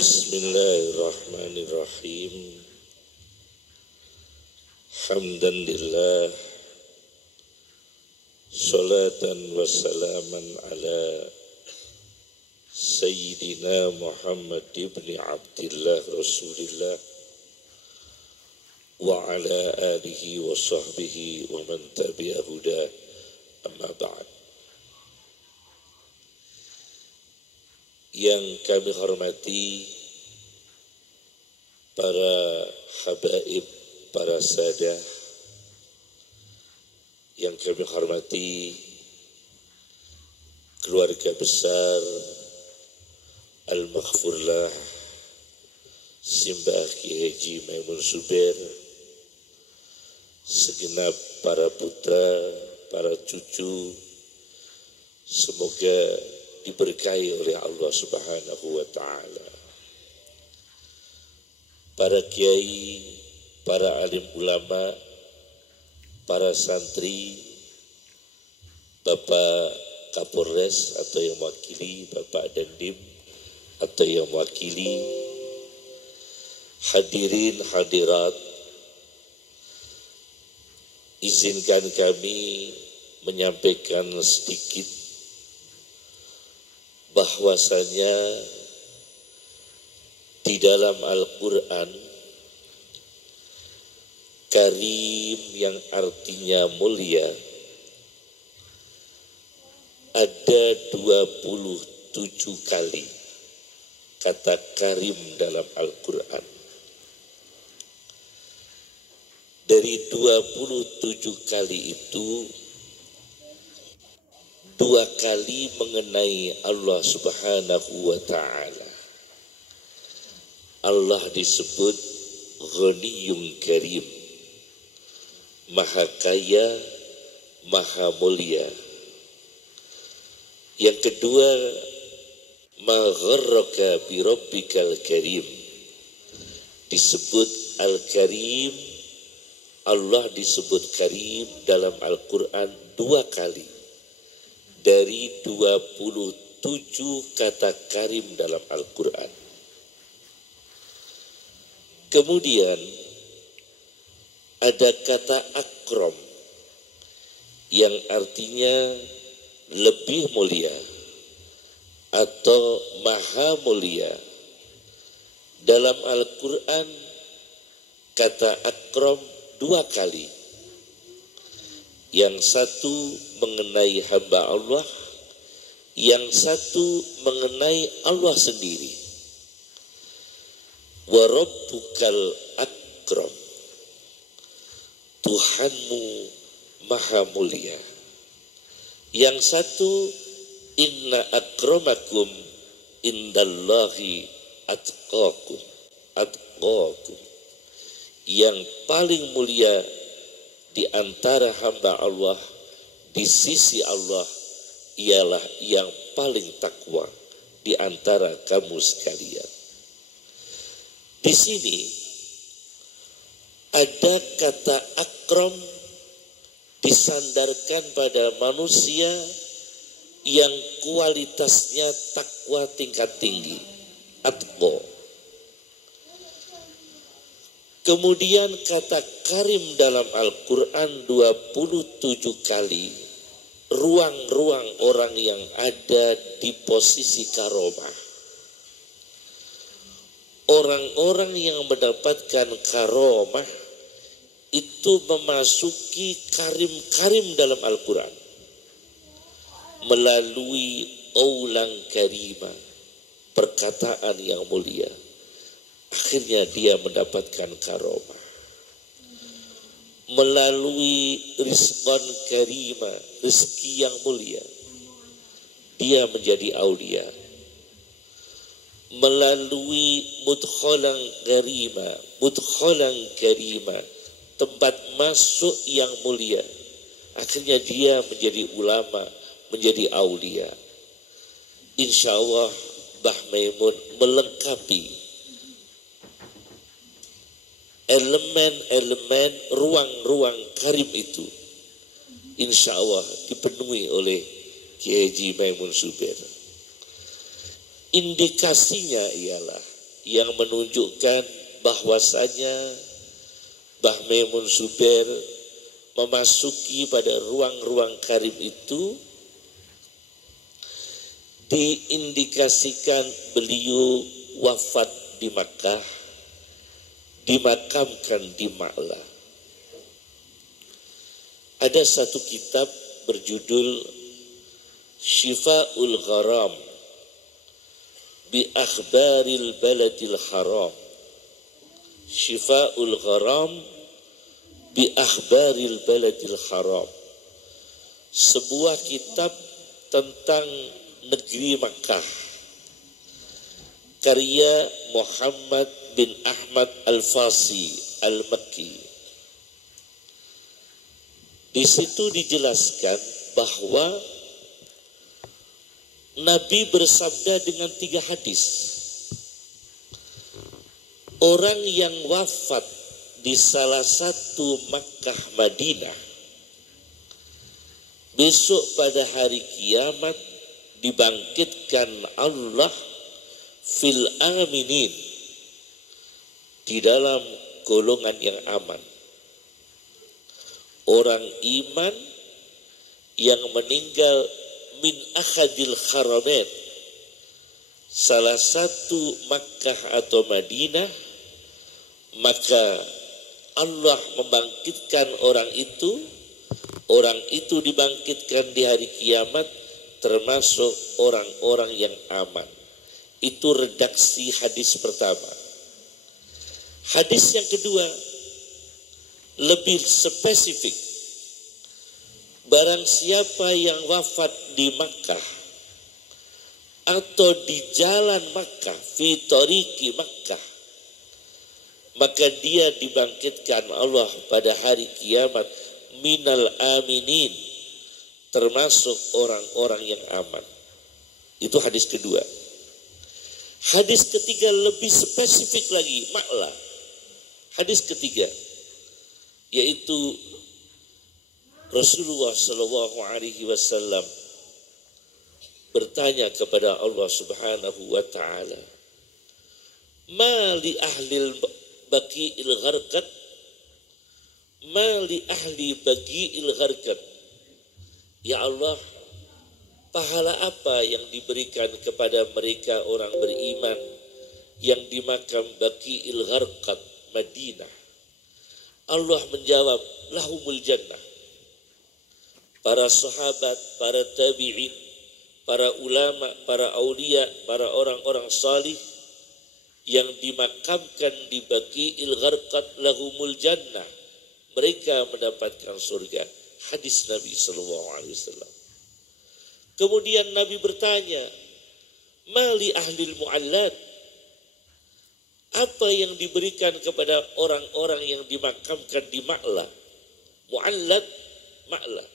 Bismillahirrahmanirrahim. Hamdan lillah, salatan wa salaman ala Sayyidina Muhammad ibn Abdillah Rasulillah wa ala alihi wa sahbihi wa man tabi'a huda, amma ba'd. Yang kami hormati para habaib, para sadah, yang kami hormati keluarga besar Al-Maghfurlah Simbah Kiai Haji Maimun Zubair, segenap para putra, para cucu, semoga diberkahi oleh Allah Subhanahu wa ta'ala. Para kiai, para alim ulama, para santri, Bapak Kapolres atau yang mewakili, Bapak Dandim atau yang mewakili, hadirin hadirat, izinkan kami menyampaikan sedikit bahwasanya di dalam Al-Quran, Karim yang artinya mulia, ada 27 kali kata Karim dalam Al-Quran. Dari 27 kali itu, 2 kali mengenai Allah Subhanahu wa ta'ala. Allah disebut Ghaniyun Karim, Maha Kaya, Maha Mulia. Yang kedua, Ma gharraka bi rabbikal karim, disebut Al-Karim. Allah disebut Karim dalam Al-Quran 2 kali dari 27 kata Karim dalam Al-Quran. Kemudian ada kata Akram yang artinya lebih mulia atau maha mulia. Dalam Al-Quran kata Akram 2 kali. Yang satu mengenai hamba Allah, yang satu mengenai Allah sendiri. Wa rabbukal akram, Tuhanmu maha mulia. Yang satu, inna akramakum indallahi atqakum, atqakum. Yang paling mulia di antara hamba Allah di sisi Allah ialah yang paling takwa di antara kamu sekalian. Di sini ada kata akram disandarkan pada manusia yang kualitasnya takwa tingkat tinggi, atqa. Kemudian kata Karim dalam Al-Quran 27 kali, ruang-ruang orang yang ada di posisi karomah. Orang-orang yang mendapatkan karomah itu memasuki karim-karim dalam Al-Quran melalui aulang karimah, perkataan yang mulia. Akhirnya dia mendapatkan karomah. Melalui rizqan karimah, rezeki yang mulia, dia menjadi aulia. Melalui mudkholan karimah, tempat masuk yang mulia, akhirnya dia menjadi ulama, menjadi aulia. Insya Allah Mbah Maimun melengkapi elemen-elemen ruang-ruang karim itu, insya Allah dipenuhi oleh Kiai Haji Maimun Zubair. Indikasinya ialah yang menunjukkan bahwasanya Mbah Maimun Zubair memasuki pada ruang-ruang karim itu diindikasikan beliau wafat di Makkah, dimakamkan di Ma'la. Ada satu kitab berjudul Syifa'ul Gharam bi Akhbaril Baladil Haram. Syifa'ul Gharam bi Akhbaril Baladil Haram. Sebuah kitab tentang negeri Makkah, karya Muhammad bin Ahmad Al-Fasi Al-Makki. Di situ dijelaskan bahwa Nabi bersabda dengan 3 hadis. Orang yang wafat di salah satu Makkah Madinah, besok pada hari kiamat dibangkitkan Allah fil aminin, di dalam golongan yang aman. Orang iman yang meninggal min akhadil haramain, salah satu Makkah atau Madinah, maka Allah membangkitkan orang itu dibangkitkan di hari kiamat, termasuk orang-orang yang aman. Itu redaksi hadis pertama. Hadis yang kedua lebih spesifik. Barang siapa yang wafat di Makkah atau di jalan Makkah, fi tariqi Makkah, maka dia dibangkitkan Allah pada hari kiamat minal aminin, termasuk orang-orang yang aman. Itu hadis kedua. Hadis ketiga lebih spesifik lagi, Ma'la. Hadis ketiga yaitu Rasulullah Shallallahu Alaihi Wasallam bertanya kepada Allah Subhanahu Wa Taala, "Ma li ahlil baqi'il gharqad, ma li ahli baqi'il gharqad." Ya Allah, pahala apa yang diberikan kepada mereka orang beriman yang di makam Baqi'il Gharqad Madinah? Allah menjawab, lahumul jannah. Para sahabat, para tabi'in, para ulama, para aulia, para orang-orang salih yang dimakamkan di Baqi'il Gharqad lahumul jannah, mereka mendapatkan surga. Hadis Nabi sallallahu alaihi wasallam. Kemudian Nabi bertanya, mali ahlil mu'allad, apa yang diberikan kepada orang-orang yang dimakamkan di Ma'la? Mu'allad, Ma'la.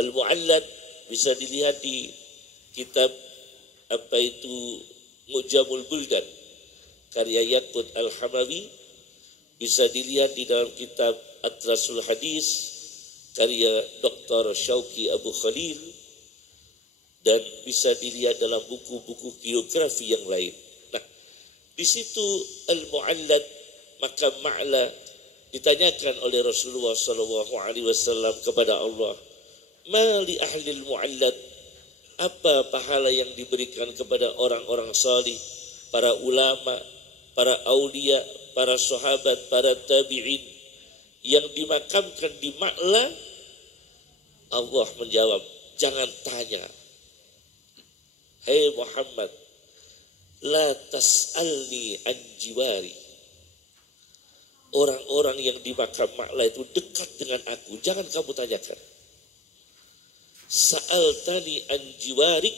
Al-Mu'allad bisa dilihat di kitab apa itu Mu'jamul Buldan, karya Yaqut Al-Hamawi. Bisa dilihat di dalam kitab Atrasul Hadis, karya Dr. Syauqi Abu Khalil. Dan bisa dilihat dalam buku-buku geografi yang lain. Nah, di situ Al-Mu'allad, maka Ma'la, ditanyakan oleh Rasulullah SAW kepada Allah, ma li ahlil mu'allad, apa pahala yang diberikan kepada orang-orang salih, para ulama, para aulia, para sahabat, para tabi'in yang dimakamkan di Ma'la? Allah menjawab, jangan tanya. Hei Muhammad, la tas'alni an jiwari. Orang-orang yang di makam Ma'la itu dekat dengan aku, jangan kamu tanyakan. Sa'altani an jiwari,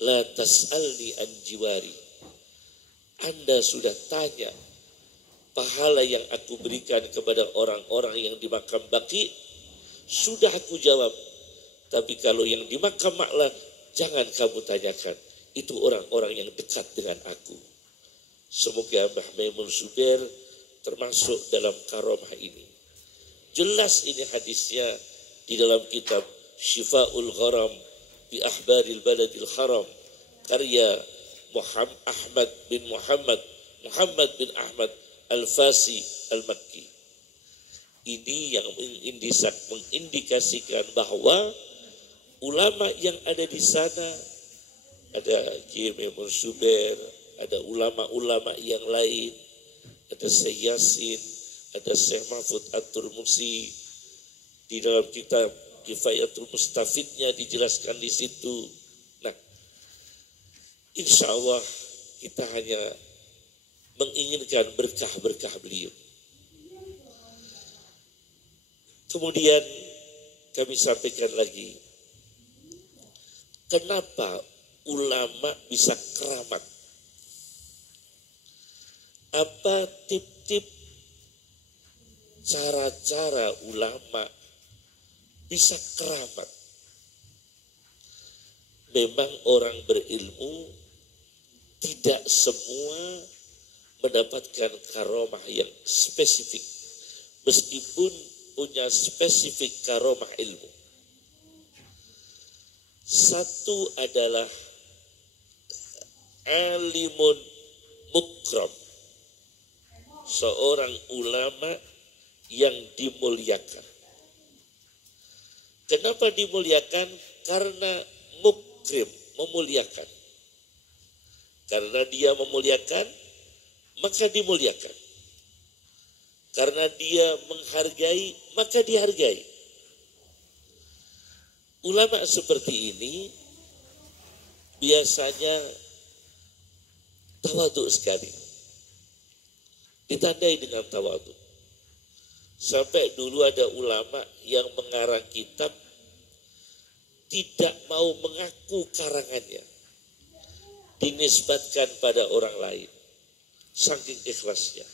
la tas'alni an jiwari. Anda sudah tanya pahala yang aku berikan kepada orang-orang yang di makam Baqi, sudah aku jawab. Tapi kalau yang di makam Ma'la, jangan kamu tanyakan, itu orang-orang yang dekat dengan aku. Semoga Mbah Maimun Zubair termasuk dalam karomah ini. Jelas ini hadisnya di dalam kitab Syifa'ul Gharam bi Akhbaril Baladil Haram, karya Ahmad bin Muhammad bin Ahmad Al-Fasi Al-Makki. Ini yang mengindikasikan bahwa ulama yang ada di sana, ada Kiai Maimun Zubair, ada ulama-ulama yang lain, ada Syekh Yasin, ada Syekh Mahfud At-Turmusi. Di dalam kitab Kifayatul Mustafidnya dijelaskan di situ. Nah, insya Allah kita hanya menginginkan berkah-berkah beliau. Kemudian kami sampaikan lagi, kenapa ulama bisa keramat? Apa tip-tip cara-cara ulama bisa keramat? Memang orang berilmu tidak semua mendapatkan karomah yang spesifik, meskipun punya spesifik karomah ilmu. Satu adalah alimun mukram, seorang ulama yang dimuliakan. Kenapa dimuliakan? Karena mukrim, memuliakan. Karena dia memuliakan, maka dimuliakan. Karena dia menghargai, maka dihargai. Ulama seperti ini biasanya tawadhu sekali. Ditandai dengan tawadhu. Sampai dulu ada ulama yang mengarang kitab tidak mau mengaku karangannya, dinisbatkan pada orang lain, saking ikhlasnya.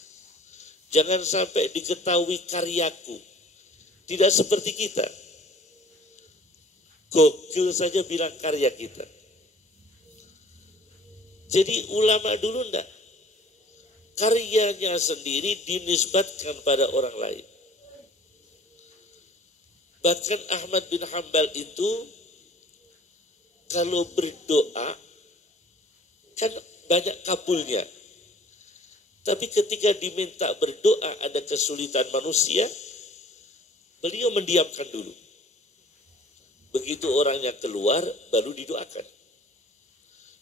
Jangan sampai diketahui karyaku. Tidak seperti kita. Google saja bilang karya kita. Jadi ulama dulu enggak. Karyanya sendiri dinisbatkan pada orang lain. Bahkan Ahmad bin Hanbal itu kalau berdoa kan banyak kabulnya. Tapi ketika diminta berdoa ada kesulitan manusia, beliau mendiamkan dulu. Begitu orangnya keluar, baru didoakan.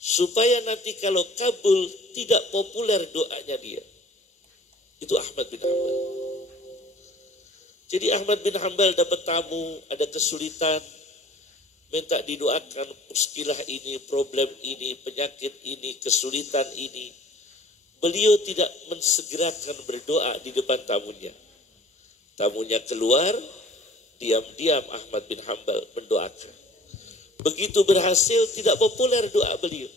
Supaya nanti kalau kabul, tidak populer doanya dia. Itu Ahmad bin Hanbal. Jadi Ahmad bin Hanbal dapat tamu, ada kesulitan, minta didoakan muskilah ini, problem ini, penyakit ini, kesulitan ini. Beliau tidak mensegerakan berdoa di depan tamunya. Tamunya keluar, diam-diam Ahmad bin Hanbal mendoakan. Begitu berhasil, tidak populer doa beliau.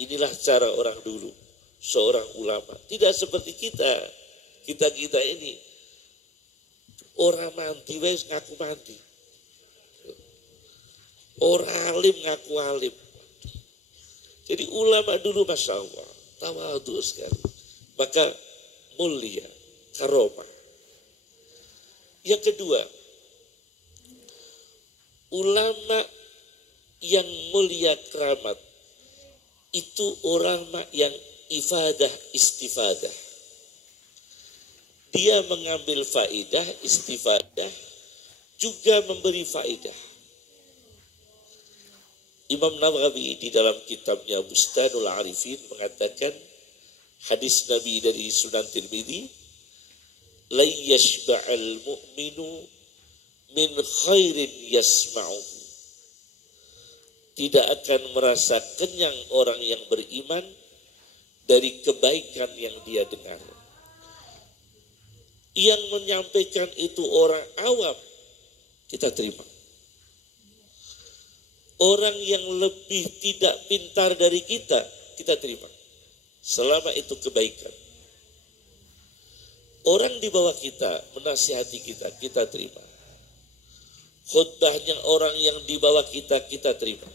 Inilah cara orang dulu, seorang ulama. Tidak seperti kita. Kita ini, orang mandi, wes ngaku mandi. Orang alim ngaku alim. Jadi ulama dulu Masya Allah, tawadhu sekali. Maka mulia, karomah. Yang kedua, ulama yang mulia keramat itu orang yang ifadah istifadah. Dia mengambil faidah, istifadah, juga memberi faidah. Imam Nawawi di dalam kitabnya Bustanul Arifin mengatakan hadis Nabi dari Sunan Tirmidzi, la yashba'al mu'minu min khairin yasma'uhu. Tidak akan merasa kenyang orang yang beriman dari kebaikan yang dia dengar. Yang menyampaikan itu orang awam, kita terima. Orang yang lebih tidak pintar dari kita, kita terima. Selama itu kebaikan. Orang di bawah kita menasihati kita, kita terima. Khutbahnya orang yang di bawah kita, kita terima.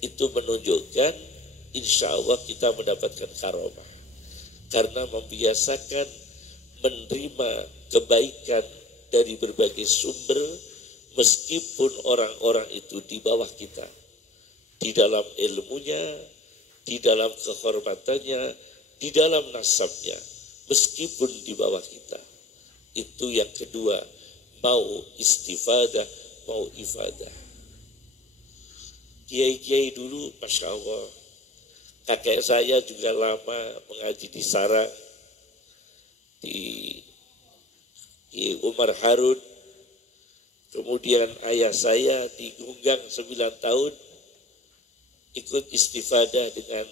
Itu menunjukkan insya Allah kita mendapatkan karomah. Karena membiasakan menerima kebaikan dari berbagai sumber, meskipun orang-orang itu di bawah kita, di dalam ilmunya, di dalam kehormatannya, di dalam nasabnya, meskipun di bawah kita. Itu yang kedua, mau istifadah, mau ifadah. Kiai-kiai dulu, Masya Allah, kakek saya juga lama mengaji di Sarang, di Umar Harun, kemudian ayah saya di Gunggang 9 tahun, ikut istifadah dengan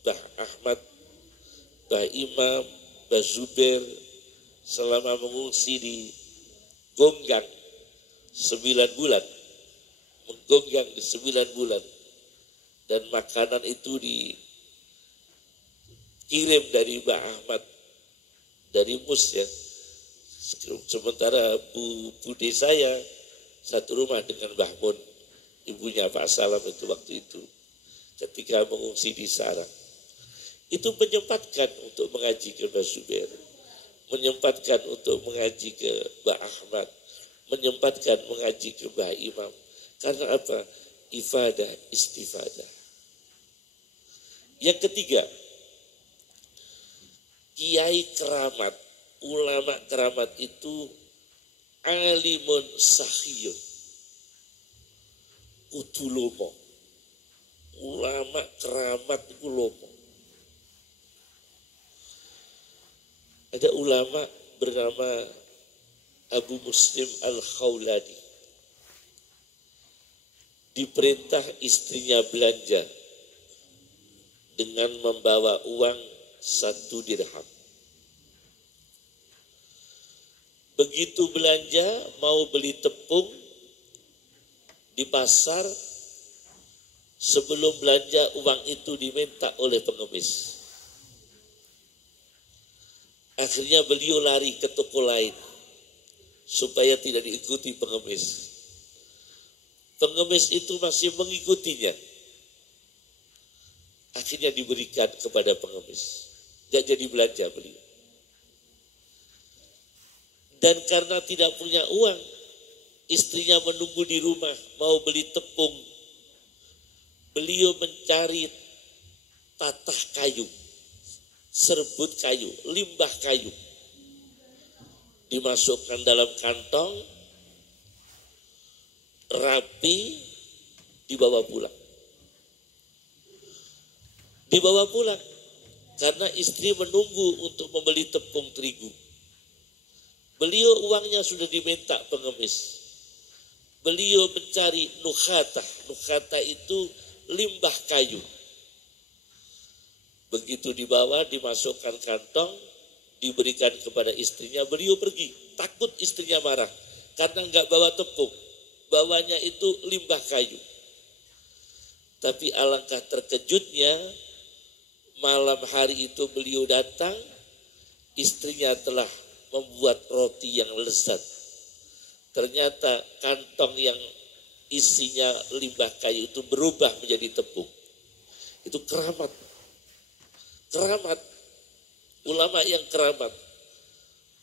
Mbah Ahmad, Mbah Imam, Mbah Zubair, selama mengungsi di Gonggang 9 bulan, menggonggang di 9 bulan, dan makanan itu dikirim dari Mbah Ahmad, dari Mus ya. Sementara bude saya satu rumah dengan Mbah Mun, ibunya Pak Salam itu waktu itu, ketika mengungsi di Sarang. Itu menyempatkan untuk mengaji ke Mbah Zubair, menyempatkan untuk mengaji ke Mbah Ahmad, menyempatkan mengaji ke Mbah Imam. Karena apa? Ifadah, istifadah. Yang ketiga, kiai keramat, ulama keramat itu alimun sahiyun, kudu lomo. Ulama keramat itu lomo. Ada ulama bernama Abu Muslim Al-Khawlani, diperintah istrinya belanja dengan membawa uang 1 dirham. Begitu belanja mau beli tepung di pasar, sebelum belanja uang itu diminta oleh pengemis. Akhirnya beliau lari ke toko lain supaya tidak diikuti pengemis. Pengemis itu masih mengikutinya. Akhirnya diberikan kepada pengemis. Gak jadi belanja beliau. Dan karena tidak punya uang, istrinya menunggu di rumah mau beli tepung. Beliau mencari tatah kayu, serbut kayu, limbah kayu. Dimasukkan dalam kantong, rapi, dibawa pulang. Dibawa pulang karena istri menunggu untuk membeli tepung terigu. Beliau uangnya sudah diminta pengemis. Beliau mencari nukhata. Nukhata itu limbah kayu. Begitu dibawa, dimasukkan kantong, diberikan kepada istrinya, beliau pergi. Takut istrinya marah karena nggak bawa tepung. Bawanya itu limbah kayu. Tapi alangkah terkejutnya, malam hari itu beliau datang, istrinya telah membuat roti yang lezat. Ternyata kantong yang isinya limbah kayu itu berubah menjadi tepung. Itu keramat. Keramat. Ulama yang keramat.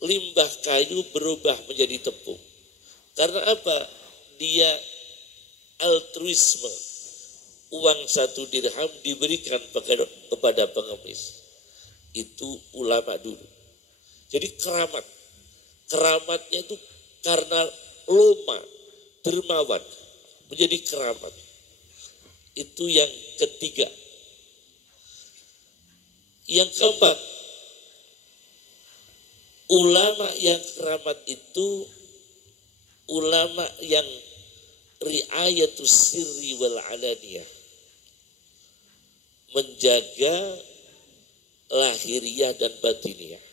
Limbah kayu berubah menjadi tepung. Karena apa? Dia altruisme. Uang 1 dirham diberikan kepada pengemis. Itu ulama dulu. Jadi keramat. Keramatnya itu karena loma, dermawan, menjadi keramat. Itu yang ketiga. Yang keempat, ulama yang keramat itu ulama yang riayatus sirri wal alaniyah, menjaga lahiriah dan batiniyah.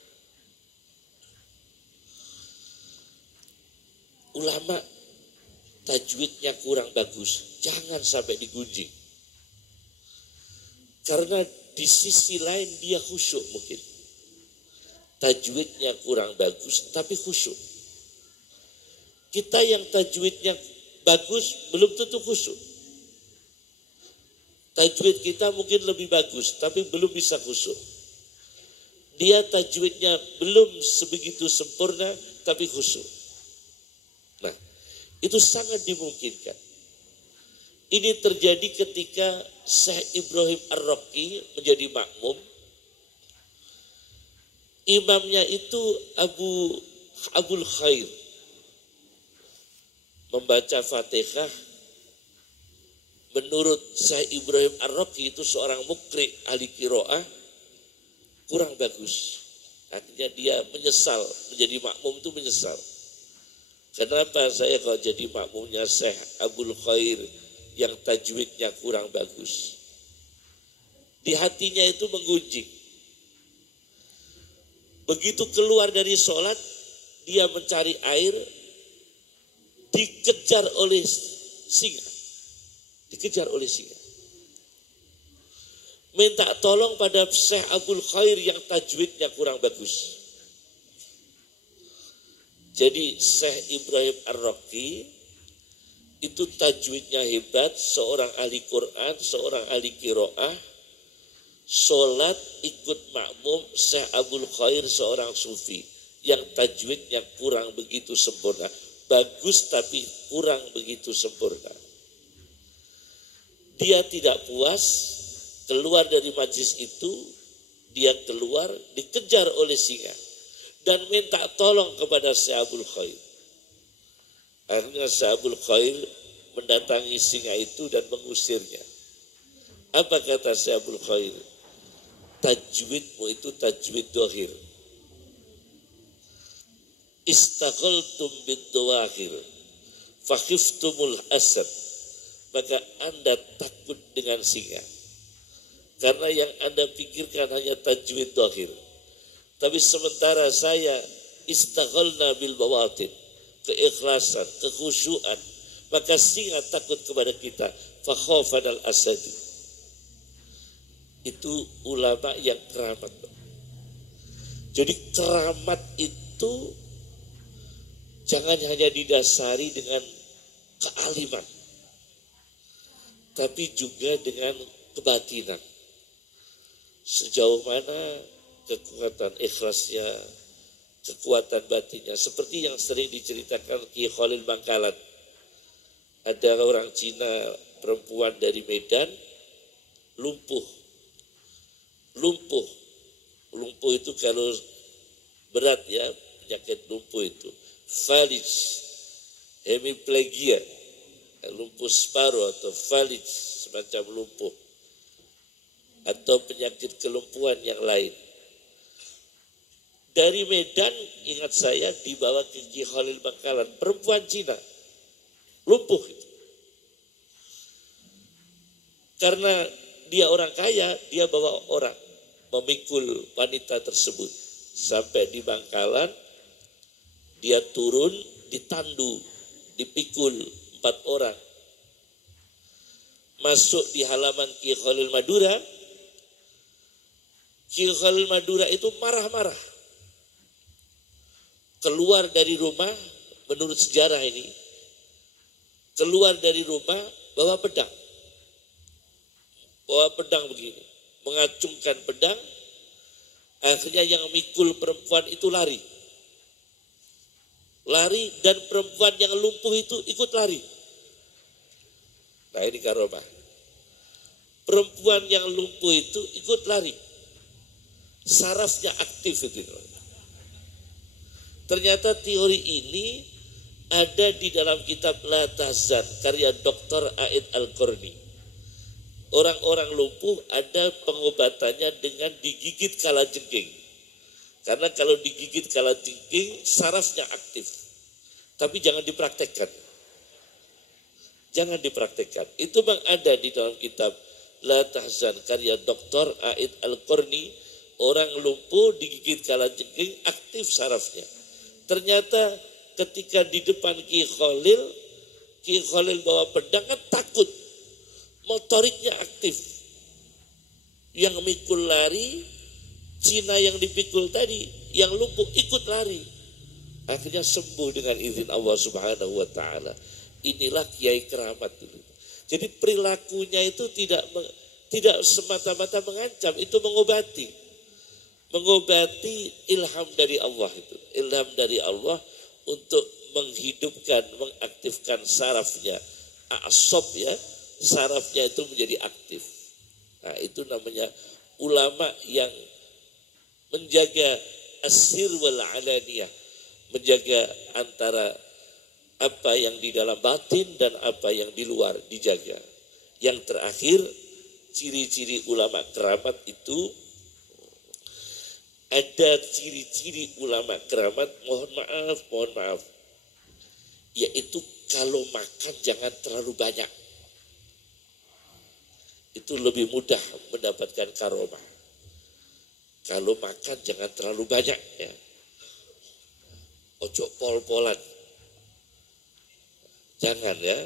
Ulama tajwidnya kurang bagus, jangan sampai digunjing. Karena di sisi lain dia khusyuk mungkin. Tajwidnya kurang bagus, tapi khusyuk. Kita yang tajwidnya bagus, belum tentu khusyuk. Tajwid kita mungkin lebih bagus, tapi belum bisa khusyuk. Dia tajwidnya belum sebegitu sempurna, tapi khusyuk. Nah, itu sangat dimungkinkan. Ini terjadi ketika Syekh Ibrahim Ar-Raqi menjadi makmum. Imamnya itu Abul Khair membaca Fatihah. Menurut Syekh Ibrahim Ar-Raqi itu seorang mukri ahli qiraah kurang bagus. Akhirnya dia menyesal, menjadi makmum itu menyesal. Kenapa saya kalau jadi makmumnya Syekh Abul Khair yang tajwidnya kurang bagus? Di hatinya itu menggunjing. Begitu keluar dari sholat, dia mencari air, dikejar oleh singa. Dikejar oleh singa. Minta tolong pada Syekh Abul Khair yang tajwidnya kurang bagus. Jadi Syekh Ibrahim Ar-Raqi itu tajwidnya hebat, seorang ahli Quran, seorang ahli qiraah. Sholat ikut makmum Syekh Abul Khair seorang sufi yang tajwidnya kurang begitu sempurna. Bagus tapi kurang begitu sempurna. Dia tidak puas, keluar dari majlis itu, dia keluar dikejar oleh singa dan minta tolong kepada Syekh Abul Khair. Akhirnya Syekh Abul Khair mendatangi singa itu dan mengusirnya. Apa kata Syekh Abul Khair? Tajwidmu itu tajwid dohir. Istaghaltum bid-dawahir fakhiftumul asad. Maka Anda takut dengan singa. Karena yang Anda pikirkan hanya tajwid dohir. Tapi sementara saya istaghalna bil bawatin, keikhlasan, kekhusyuan, maka singa takut kepada kita. Fakhafanal asad. Itu ulama yang keramat. Jadi keramat itu jangan hanya didasari dengan kealiman, tapi juga dengan kebatinan. Sejauh mana kekuatan ikhlasnya, kekuatan batinnya. Seperti yang sering diceritakan Ki Khalil Bangkalan. Ada orang Cina perempuan dari Medan lumpuh. Lumpuh itu kalau berat ya, penyakit lumpuh itu. Falij, hemiplegia, lumpuh separuh atau falij, semacam lumpuh. Atau penyakit kelumpuhan yang lain. Dari Medan, ingat saya, dibawa ke Ki Khalil Bangkalan, perempuan Cina, lumpuh itu. Karena dia orang kaya, dia bawa orang, memikul wanita tersebut. Sampai di Bangkalan, dia turun, ditandu, dipikul 4 orang. Masuk di halaman Ki Khalil Madura, Ki Khalil Madura itu marah-marah. Keluar dari rumah, menurut sejarah ini, keluar dari rumah bawa pedang. Bawa pedang begini, mengacungkan pedang. Akhirnya yang mikul perempuan itu lari. Lari dan perempuan yang lumpuh itu ikut lari. Nah ini karomah. Perempuan yang lumpuh itu ikut lari. Sarafnya aktif itu. Ternyata teori ini ada di dalam kitab La Tahzan karya Dr. Aid Al-Qarni. Orang-orang lumpuh ada pengobatannya dengan digigit kalajengking. Karena kalau digigit kalajengking sarafnya aktif. Tapi jangan dipraktekkan. Jangan dipraktekkan. Itu memang ada di dalam kitab La Tahzan karya Dr. Aid Al-Qarni. Orang lumpuh digigit kalajengking aktif sarafnya. Ternyata ketika di depan Ki Khalil bawa pedang kan takut. Motoriknya aktif. Yang mikul lari, Cina yang dipikul tadi, yang lumpuh ikut lari. Akhirnya sembuh dengan izin Allah Subhanahu wa taala. Inilah kiai keramat dulu. Jadi perilakunya itu tidak semata-mata mengancam, itu mengobati. Mengobati ilham dari Allah itu. Ilham dari Allah untuk menghidupkan, mengaktifkan sarafnya. A'sab ya. sarafnya itu menjadi aktif. Nah, itu namanya ulama yang menjaga asir wal alaniyah, menjaga antara apa yang di dalam batin dan apa yang di luar dijaga. Yang terakhir, ciri-ciri ulama keramat itu ada ciri-ciri ulama keramat, mohon maaf, yaitu kalau makan jangan terlalu banyak. Itu lebih mudah mendapatkan karomah. Kalau makan jangan terlalu banyak ya. Ojo pol-polan. Jangan ya.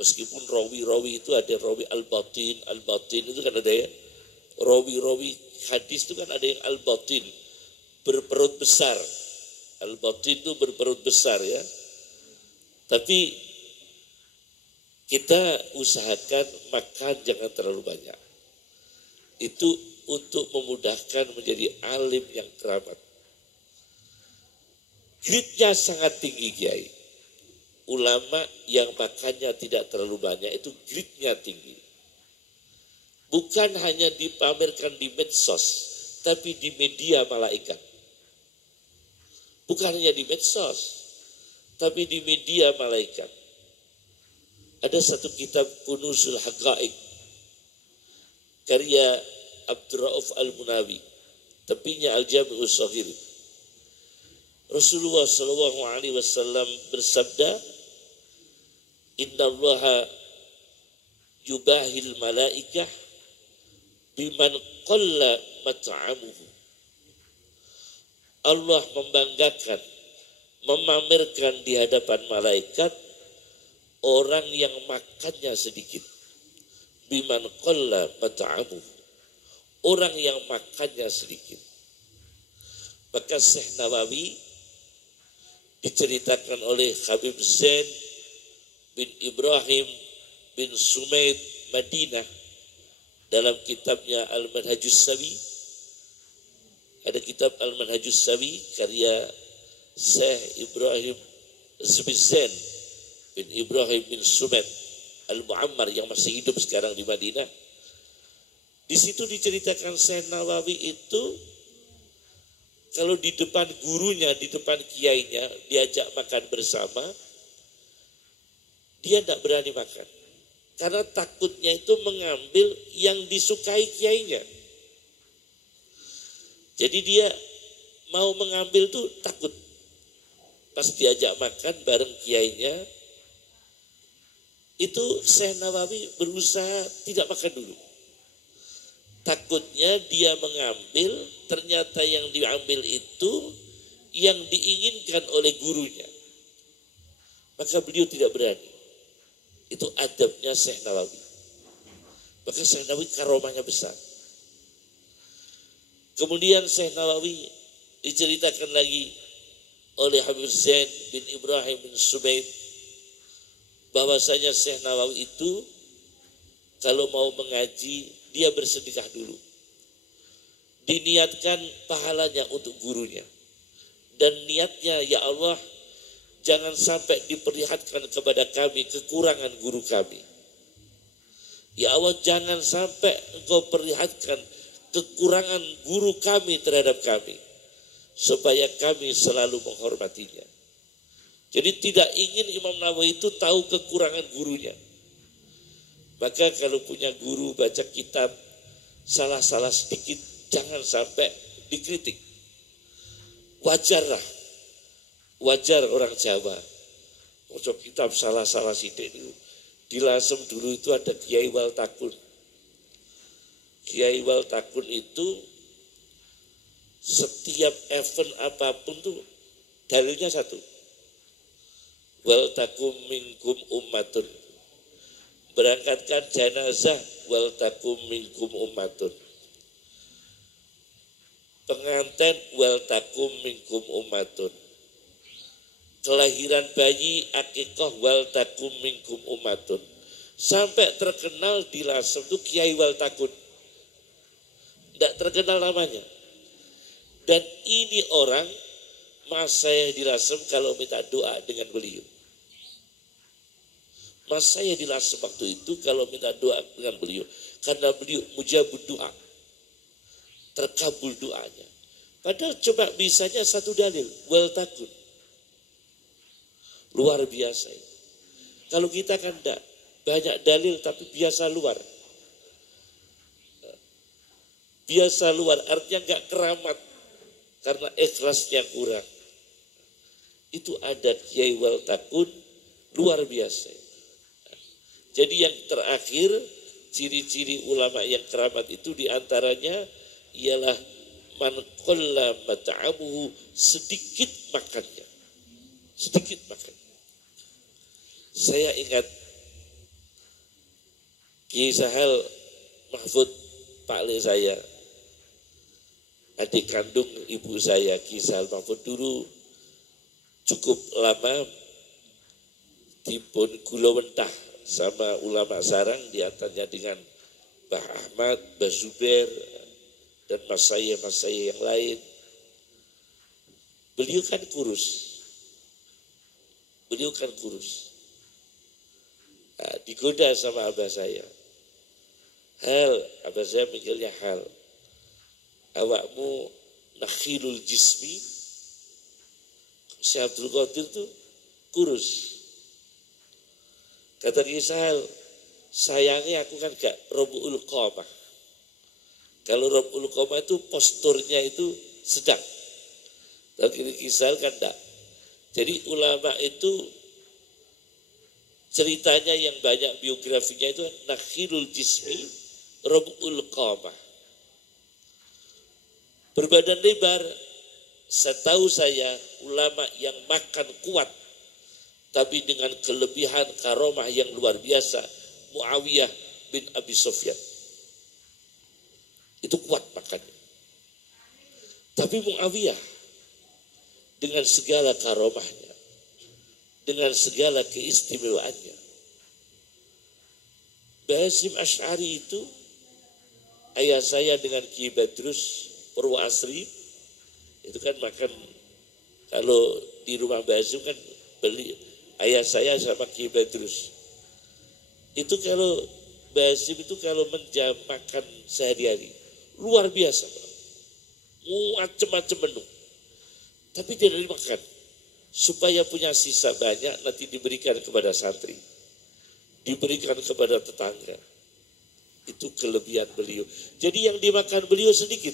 Meskipun rawi-rawi itu ada rawi al-batin itu kan ada ya. Rawi-rawi hadis itu kan ada yang al-batin, berperut besar. Al-batin itu berperut besar ya. Tapi kita usahakan makan jangan terlalu banyak. Itu untuk memudahkan menjadi alim yang keramat. Gritnya sangat tinggi, Kiai. Ulama yang makannya tidak terlalu banyak itu gritnya tinggi. Bukan hanya dipamerkan di medsos, tapi di media malaikat. Bukan hanya di medsos, tapi di media malaikat. Ada satu kitab Kunuzul Haqaiq karya Abdurrauf Al-Munawi, tepinya Al-Jami'us Shaghir. Rasulullah SAW bersabda, Innallaha yubahil malaikah biman qalla mat'amuhu. Allah membanggakan, memamerkan di hadapan malaikat orang yang makannya sedikit. Biman qalla mat'amuhu. Orang yang makannya sedikit. Maka Syekh Nawawi diceritakan oleh Habib Zain bin Ibrahim bin Sumaid Madinah dalam kitabnya Al-Manhajus Sawi. Ada kitab Al-Manhajus Sawi karya Syekh Ibrahim Zain bin Ibrahim bin Sumaid Al-Muammar yang masih hidup sekarang di Madinah. Di situ diceritakan Syekh Nawawi itu kalau di depan gurunya, di depan kiainya diajak makan bersama, dia tidak berani makan. Karena takutnya itu mengambil yang disukai kiainya. Jadi dia mau mengambil tuh takut. Pas diajak makan bareng kiainya, itu Syekh Nawawi berusaha tidak makan dulu. Takutnya dia mengambil, ternyata yang diambil itu yang diinginkan oleh gurunya. Maka beliau tidak berani. Itu adabnya Syekh Nawawi. Maka Syekh Nawawi karomahnya besar. Kemudian Syekh Nawawi diceritakan lagi oleh Habib Zain bin Ibrahim bin Sumaid bahwasanya Syekh Nawawi itu kalau mau mengaji dia bersedekah dulu. Diniatkan pahalanya untuk gurunya. Dan niatnya, ya Allah, jangan sampai diperlihatkan kepada kami kekurangan guru kami. Ya Allah, jangan sampai engkau perlihatkan kekurangan guru kami terhadap kami. Supaya kami selalu menghormatinya. Jadi tidak ingin Imam Nawawi itu tahu kekurangan gurunya. Maka kalau punya guru baca kitab, salah-salah sedikit, jangan sampai dikritik. Wajarlah. Wajar orang Jawa. Baca kitab salah-salah sedikit itu. Di Lasem dulu itu ada Kiai Waltakun. Kiai Waltakun itu setiap event apapun tuh dalilnya satu. Waltakum minkum ummatun. Berangkatkan jenazah waltakum minkum ummatun. Pengantin waltakum minkum ummatun. Kelahiran bayi akikah waltakum minkum ummatun. Sampai terkenal di Lasem itu Kiai Waltakun. Tidak terkenal namanya. Dan ini orang masa yang di Lasem kalau minta doa dengan beliau. Mas saya di Lasem waktu itu kalau minta doa dengan beliau, karena beliau mujabud doa, terkabul doanya. Padahal coba bisanya satu dalil, wal takun. Luar biasa itu. Kalau kita kan enggak, banyak dalil tapi biasa luar. Biasa luar artinya enggak keramat karena ikhlasnya kurang. Itu adat kiai wal takun luar biasa. Jadi yang terakhir, ciri-ciri ulama yang keramat itu diantaranya ialah man qalla mat'amuhu, sedikit makannya. Sedikit makannya. Saya ingat Kiai Sahal Mahfud, Pak Le saya, adik kandung ibu saya, Kiai Sahal Mahfud dulu cukup lama di Pon Gula Wentah sama ulama sarang, diantaranya dengan Mbah Ahmad, Mbah Zubair, dan mas saya yang lain. Beliau kan kurus. Nah, digoda sama abah saya. Hal, abah saya mikirnya hal. Awakmu nakhilul jismi, Syekh Abdul Qadir itu kurus. Kata Kisahal, sayangnya aku kan gak Robul Qomah. Kalau Robul Qomah itu posturnya itu sedang. Tapi Kisahal kan enggak. Jadi ulama itu ceritanya yang banyak biografinya itu nakhilul jismi, Robul Qomah. Berbadan lebar, setahu saya ulama yang makan kuat tapi dengan kelebihan karomah yang luar biasa, Muawiyah bin Abi Sufyan. Itu kuat makannya. Tapi Muawiyah dengan segala karomahnya, dengan segala keistimewaannya. Basim Asy'ari itu, ayah saya dengan Ki Badrus Purwasri, itu kan makan, kalau di rumah Basim kan beli, ayah saya sama Ki Badrus. Itu kalau Basim itu kalau makan sehari-hari luar biasa, macam-macam menu. Tapi tidak dimakan supaya punya sisa banyak, nanti diberikan kepada santri, diberikan kepada tetangga. Itu kelebihan beliau. Jadi yang dimakan beliau sedikit,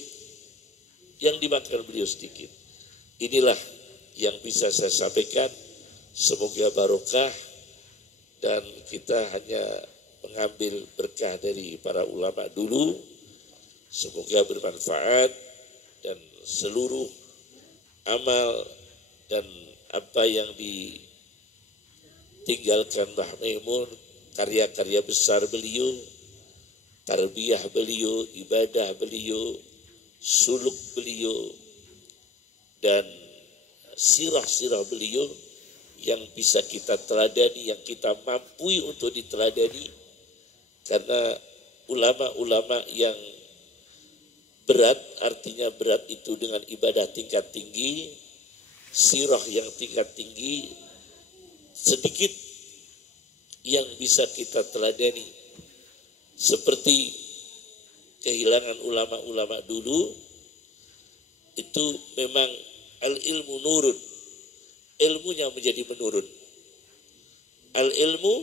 Inilah yang bisa saya sampaikan. Semoga barokah dan kita hanya mengambil berkah dari para ulama dulu. Semoga bermanfaat dan seluruh amal dan apa yang ditinggalkan Mbah Maimun, karya-karya besar beliau, tarbiyah beliau, ibadah beliau, suluk beliau, dan sirah-sirah beliau yang bisa kita teladani, yang kita mampu untuk diteladani. Karena ulama-ulama yang berat, artinya berat itu dengan ibadah tingkat tinggi, sirah yang tingkat tinggi, sedikit yang bisa kita teladani. Seperti kehilangan ulama-ulama dulu, itu memang al-ilmu nurun, ilmunya menjadi menurun. Al-ilmu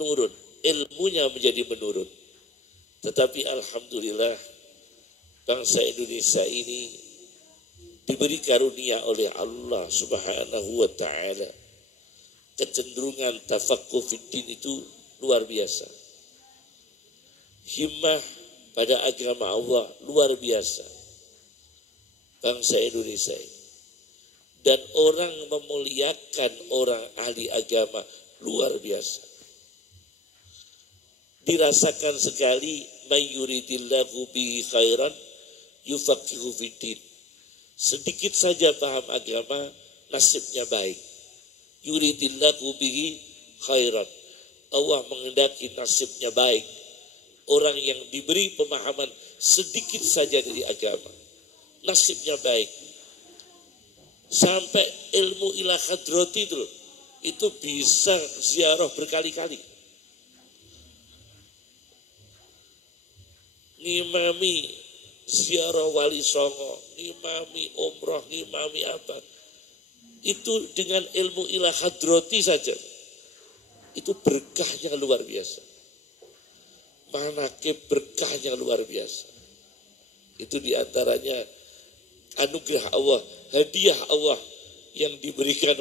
nurun, ilmunya menjadi menurun. Tetapi alhamdulillah bangsa Indonesia ini diberi karunia oleh Allah Subhanahu wa ta'ala. Kecenderungan tafaqquh fiddin itu luar biasa. Himmah pada agama Allah luar biasa. Bangsa Indonesia ini. Dan orang memuliakan orang ahli agama luar biasa. Dirasakan sekali, mayyuridillahu bihi khairan yufaqihu fiddin. Sedikit saja paham agama, nasibnya baik. Yuridillahu bihi khairan. Allah menghendaki nasibnya baik. Orang yang diberi pemahaman sedikit saja dari agama, nasibnya baik. Sampai ilmu ila hadrati itu, itu bisa ziarah berkali-kali. Ngimami ziarah Wali Songo, ngimami umroh, ngimami apa. Itu dengan ilmu ilah hadrati saja. Itu berkahnya luar biasa. Manakib berkahnya luar biasa. Itu diantaranya anugerah Allah, hadiah Allah yang diberikan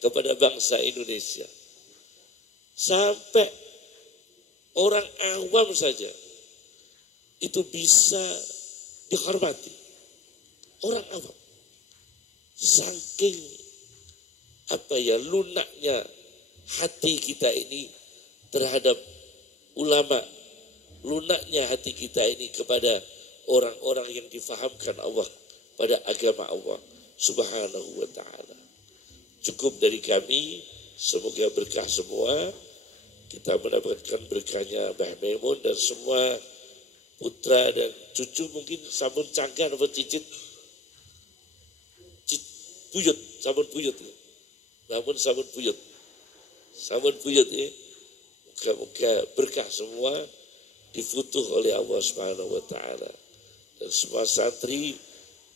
kepada bangsa Indonesia. Sampai orang awam saja itu bisa dihormati. Orang awam. Saking lunaknya hati kita ini terhadap ulama, lunaknya hati kita ini kepada orang-orang yang difahamkan Allah pada agama Allah Subhanahu wa ta'ala. Cukup dari kami, semoga berkah semua. Kita mendapatkan berkahnya Mbah Maimun dan semua putra dan cucu, mungkin sabun canggan atau cicit buyut, sabun buyut. Namun sabun buyut ini moga-moga berkah semua, difutuh oleh Allah Subhanahu wa ta'ala, dan semua santri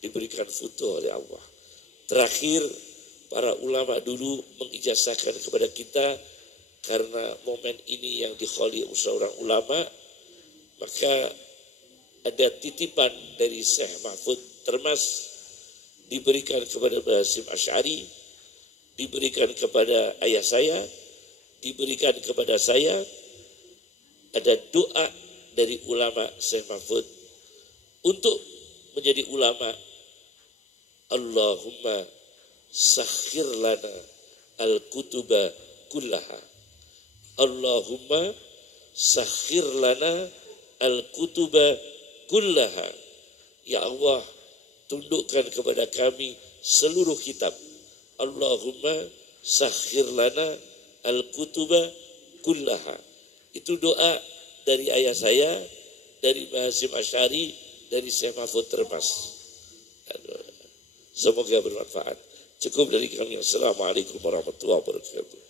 diberikan futuh oleh Allah. Terakhir, para ulama dulu mengijazahkan kepada kita, karena momen ini yang dikholi seorang ulama, maka ada titipan dari Syekh Mahfud Termas diberikan kepada Mbah Hasyim Asy'ari, diberikan kepada ayah saya, diberikan kepada saya. Ada doa dari ulama Syekh Mahfud untuk menjadi ulama. Allahumma sakhir lana al-kutuba kullaha. Allahumma sakhir lana al-kutuba kullaha. Ya Allah, tundukkan kepada kami seluruh kitab. Allahumma sakhir lana al-kutuba kullaha. Itu doa dari ayah saya, dari Mbah Hasyim Asy'ari, dari Syekh Mahfud Termas. Semoga bermanfaat. Cukup dari kami. Assalamualaikum warahmatullahi wabarakatuh.